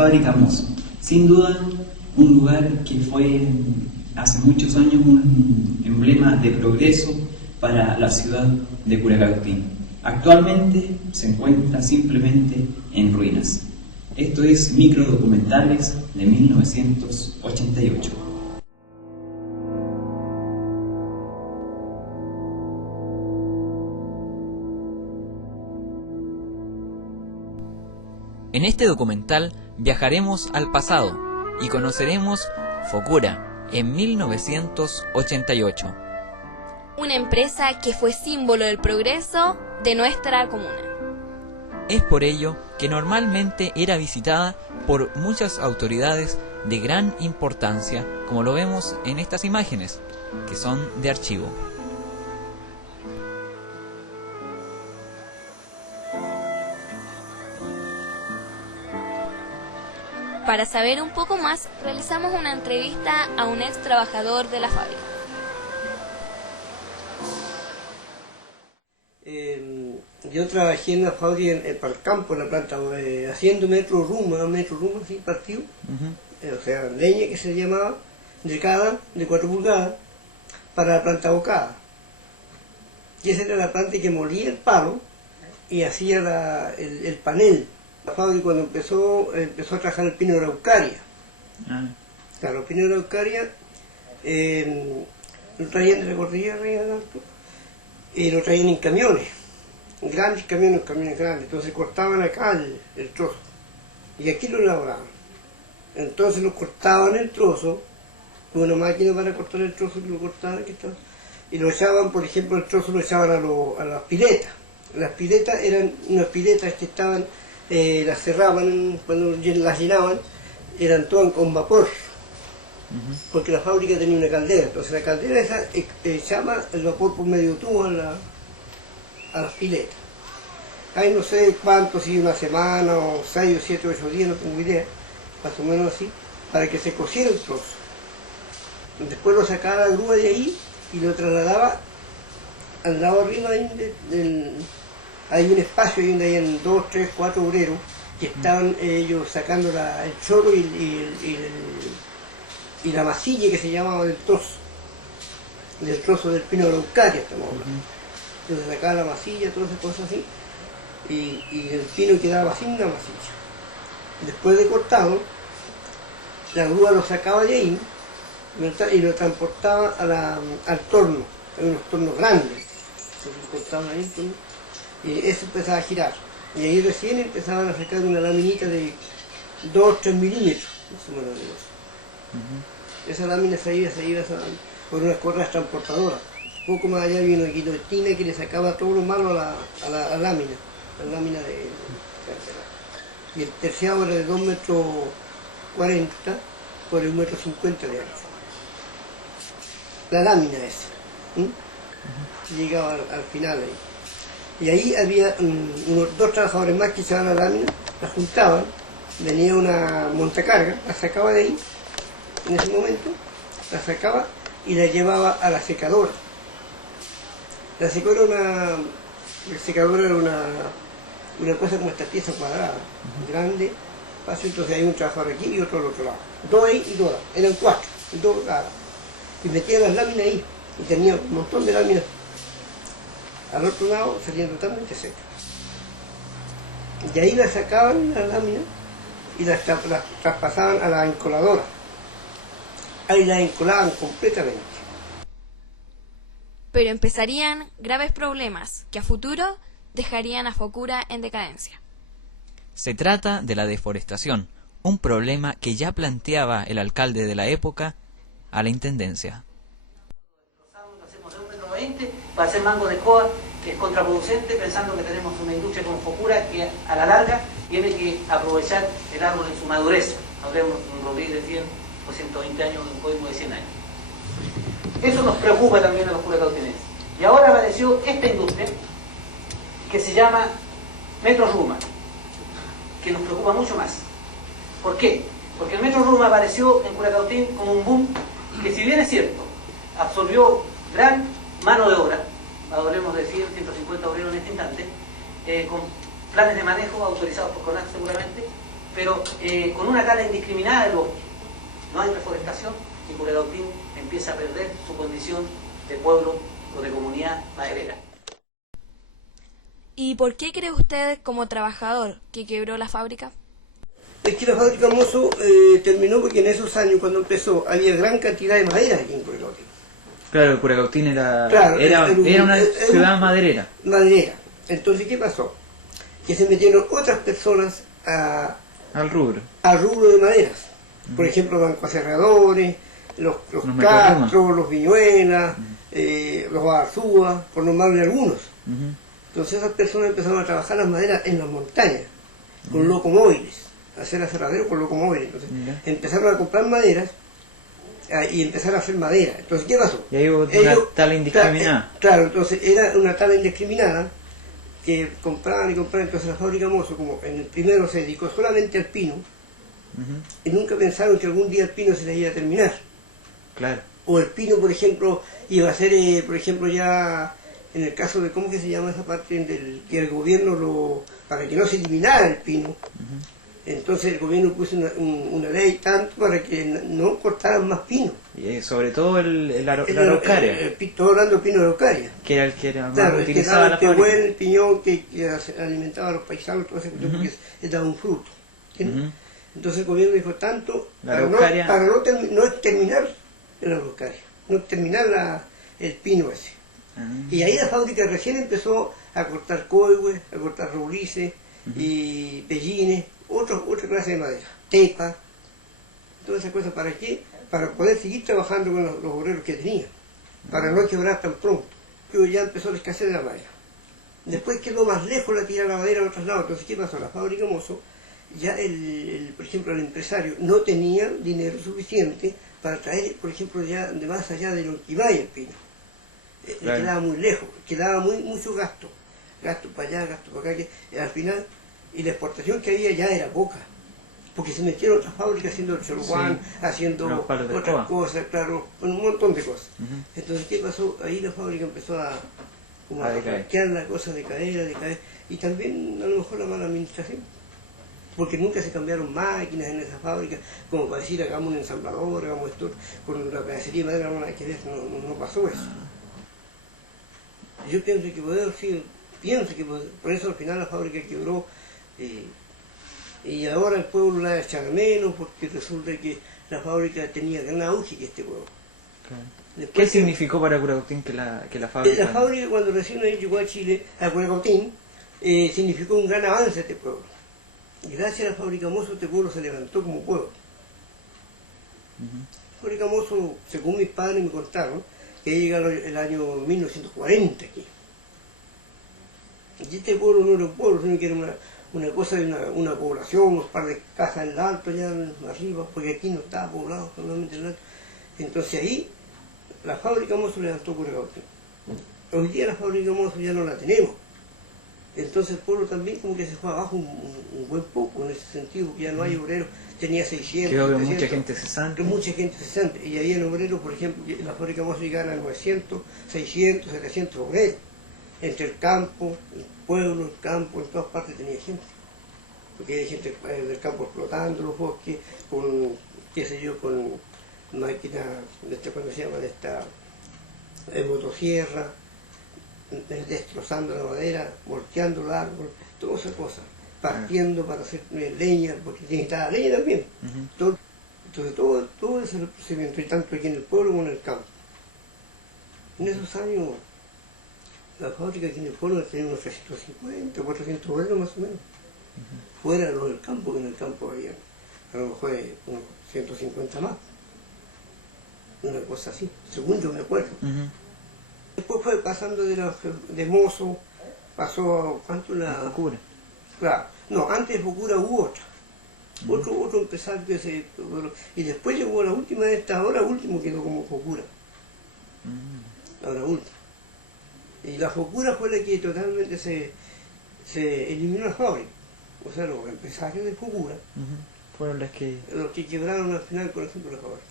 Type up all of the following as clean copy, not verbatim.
fábrica Mozo. Sin duda, un lugar que fue hace muchos años un emblema de progreso para la ciudad de Curacautín. Actualmente se encuentra simplemente en ruinas. Esto es Microdocumentales de 1988. En este documental viajaremos al pasado y conoceremos Focura en 1988. Una empresa que fue símbolo del progreso de nuestra comuna. Es por ello que normalmente era visitada por muchas autoridades de gran importancia, como lo vemos en estas imágenes, que son de archivo. Para saber un poco más, realizamos una entrevista a un ex trabajador de la fábrica. Yo trabajé en la fábrica para el campo, en la planta, haciendo metro ruma, así, partido. O sea, leña que se llamaba, de 4 pulgadas, para la planta bocada. Y esa era la planta que molía el palo y hacía el panel. La fábrica cuando empezó a trabajar el pino de la Araucaria. Claro, el pino de la Araucaria lo traían de la cordillera arriba del alto y lo traían en camiones, grandes camiones grandes. Entonces cortaban acá el trozo y aquí lo elaboraban. Entonces lo cortaban el trozo, con una máquina para cortar el trozo que lo cortaban y lo echaban, por ejemplo, el trozo lo echaban a las piletas. Las piletas eran unas piletas que estaban, las cerraban, cuando las llenaban, eran todas con vapor, porque la fábrica tenía una caldera. Entonces la caldera esa echaba el vapor por medio tubo a las piletas. Ahí no sé cuánto, si una semana o 6 o 7 o 8 días, no tengo idea, más o menos así, para que se cociera el trozo. Después lo sacaba la grúa de ahí y lo trasladaba al lado arriba hay un espacio donde hay 2, 3, 4 obreros que estaban ellos sacando el choro y la masilla que se llamaba del trozo del pino de la Araucaria, estamos hablando. Entonces sacaba la masilla, todas esas cosas así, y el pino quedaba sin la masilla. Después de cortado, la grúa lo sacaba de ahí y lo transportaba al torno, en unos tornos grandes. Entonces cortaban ahí el torno, y eso empezaba a girar. Y ahí recién empezaban a sacar una laminita de 2 o 3 milímetros, más o menos de eso. Esa lámina se iba por unas correas transportadoras. Poco más allá había una guillotina que le sacaba todo lo malo a la lámina, de y el terciado era de 2,40 metros por 1,50 metros de ancho. La lámina esa, llegaba al final ahí. Y ahí había unos 2 trabajadores más que echaban la lámina, la juntaban, venía una montacarga, la sacaba de ahí, en ese momento, la sacaba y la llevaba a la secadora. La secadora era una cosa como esta pieza cuadrada, grande, fácil. Entonces hay un trabajador aquí y otro al otro lado. 2 ahí y 2 ahí. Eran 4, 2 cada. Y metían las láminas ahí, y tenía un montón de láminas. Al otro lado salían totalmente secas. Y ahí las sacaban las láminas y las traspasaban a la encoladora. Ahí las encolaban completamente. Pero empezarían graves problemas que a futuro dejarían a Focura en decadencia. Se trata de la deforestación, un problema que ya planteaba el alcalde de la época a la intendencia. Lo hacemos de 1,20 m para hacer mango de coa, que es contraproducente, pensando que tenemos una industria como Focura que a la larga tiene que aprovechar el árbol en su madurez. Hablemos de un roble de 100 o 120 años, de un código de 100 años. Eso nos preocupa también a los curacautineses. Y ahora apareció esta industria que se llama Metro Ruma, que nos preocupa mucho más. ¿Por qué? Porque el Metro Ruma apareció en Curacautín como un boom que, si bien es cierto, absorbió gran mano de obra, hablemos de 100, 150 obreros en este instante, con planes de manejo autorizados por CONAC seguramente, pero con una tala indiscriminada del bosque. No hay reforestación y Curacautín empieza a perder su condición de pueblo o de comunidad maderera. ¿Y por qué cree usted, como trabajador, que quebró la fábrica? Es que la fábrica Mozo terminó porque en esos años, cuando empezó, había gran cantidad de madera aquí en Curacautín. Claro, Curacautín era una era ciudad maderera. Maderera. Entonces, ¿qué pasó? Que se metieron otras personas Al rubro. al rubro de maderas. Por ejemplo, bancoaserradores, los Castro, los Viñuelas, los Arzúa, por nombrarle algunos. Entonces esas personas empezaron a trabajar las maderas en las montañas, con locomóviles, a hacer aserradero con locomóviles. Entonces empezaron a comprar maderas y empezaron a hacer madera. Entonces, ¿qué pasó? Y ahí hubo una tala indiscriminada. Claro, entonces era una tala indiscriminada que compraban y compraban. Entonces la fábrica Mozo, como en el primero se dedicó solamente al pino, y nunca pensaron que algún día el pino se les iba a terminar. Claro. O el pino, por ejemplo, iba a ser, por ejemplo, ya en el caso de, ¿cómo que se llama esa parte? Que el gobierno, para que no se eliminara el pino, entonces el gobierno puso una ley tanto para que no cortaran más pino. Y sobre todo la araucaria. Estoy hablando del pino de araucaria. Que era el que era más Claro, el que utilizado daba en la el tehuel, fábrica. el piñón, que alimentaba a los paisanos, todo ese cuestión, porque les daba un fruto. ¿Entiendes? Entonces el gobierno dijo tanto, La para araucaria. no exterminar la araucaria, no exterminar el pino ese. Y ahí la fábrica recién empezó a cortar coihues, a cortar roblices y pellines, otra clase de madera, tepa, todas esas cosas. ¿Para qué? Para poder seguir trabajando con los obreros que tenía, para no quebrar tan pronto. Pero ya empezó la escasez de la madera. Después quedó más lejos la tira de la madera a otros lados. Entonces, ¿qué pasó? La fábrica Mozo, ya por ejemplo, el empresario no tenía dinero suficiente para traer, por ejemplo, ya de más allá de Lonquimay el pino. Claro. Quedaba muy lejos, quedaba mucho gasto para allá, gasto para acá, que al final, y la exportación que había ya era poca, porque se metieron otras fábricas haciendo el chorguán, haciendo otras cosas, claro, un montón de cosas. Entonces, ¿qué pasó? Ahí la fábrica empezó a flaquear la cosa, de caer, y también a lo mejor la mala administración, porque nunca se cambiaron máquinas en esa fábrica, como para decir, hagamos un ensamblador, hagamos esto, con la pedacería de madera, no nada que ver, no pasó eso. Yo pienso que por eso al final la fábrica quebró, y ahora el pueblo la echa de menos, porque resulta que la fábrica tenía gran auge que este pueblo. Claro. ¿Qué significó para Curacautín que la fábrica? La fábrica, cuando recién llegó a Chile, a Curacautín, significó un gran avance de este pueblo. Y gracias a la fábrica Mozo este pueblo se levantó como pueblo. La fábrica Mozo, según mis padres me contaron, que llega el año 1940 aquí. Y este pueblo no era un pueblo, sino que era una cosa de una población, unos par de casas en el alto, allá arriba, porque aquí no estaba poblado, solamente en el alto. Entonces ahí, la fábrica Mozo levantó Curacautín. Hoy día la fábrica Mozo ya no la tenemos. Entonces el pueblo también como que se fue abajo un buen poco en ese sentido, porque ya no hay obreros. Tenía 600, quedó 700, mucha gente cesante. Mucha gente cesante. Y había obreros, por ejemplo, la fábrica Mozo llegaba a 900, 600, 700 obreros. Entre el campo, el pueblo, el campo, en todas partes tenía gente. Porque hay gente del campo explotando los bosques, con, qué sé yo, con máquinas, ¿cuándo se llama? De esta motosierra, destrozando la madera, volteando el árbol, todas esas cosas. Partiendo para hacer leña, porque necesitaba leña también. Entonces todo ese procedimiento, y tanto aquí en el pueblo como en el campo. En esos años, la fábrica aquí en el pueblo tenía unos 350, 400 obreros más o menos. Fuera de los del campo, que en el campo había a lo mejor unos 150 más. Una cosa así, según yo me acuerdo. Después fue pasando de Mozo, pasó, ¿cuánto la...? Focura. Claro, no, antes de Focura hubo otra. Otro empresario que se... Y después llegó la última de estas, ahora último quedó como Focura. Ahora último. Y la Focura fue la que totalmente se eliminó la fábrica. O sea, los empresarios de Focura fueron los que quebraron al final, por ejemplo, la fábrica.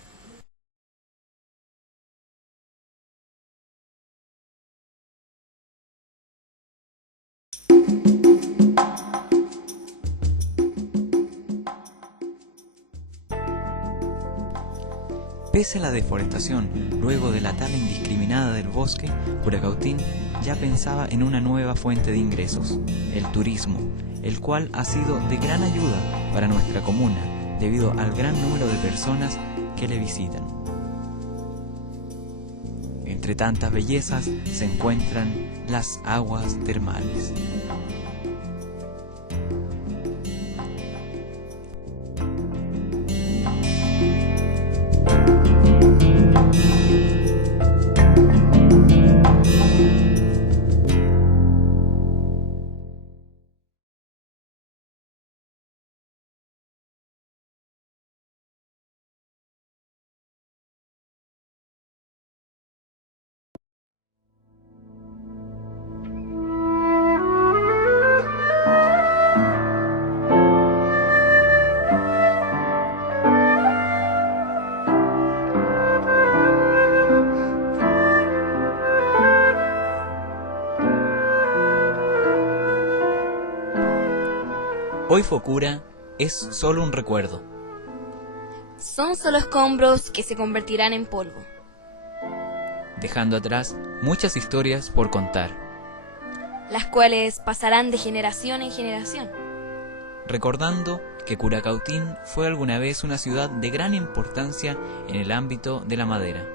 Pese a la deforestación, luego de la tala indiscriminada del bosque, Curacautín ya pensaba en una nueva fuente de ingresos, el turismo, el cual ha sido de gran ayuda para nuestra comuna, debido al gran número de personas que le visitan. Entre tantas bellezas se encuentran las aguas termales. Hoy Focura es solo un recuerdo. Son solo escombros que se convertirán en polvo, Dejando atrás muchas historias por contar. las cuales pasarán de generación en generación. Recordando que Curacautín fue alguna vez una ciudad de gran importancia en el ámbito de la madera.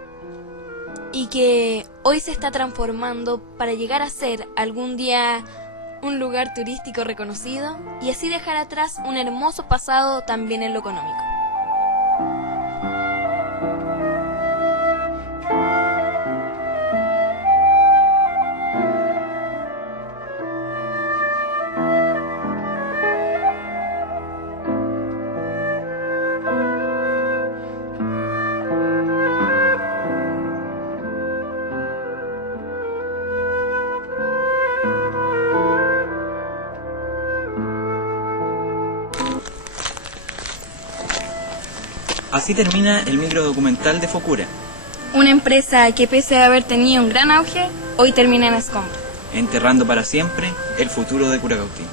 Y que hoy se está transformando para llegar a ser algún día un lugar turístico reconocido y así dejar atrás un hermoso pasado también en lo económico. Así termina el microdocumental de Focura, Una empresa que pese a haber tenido un gran auge, hoy termina en escombros. enterrando para siempre el futuro de Curacautín.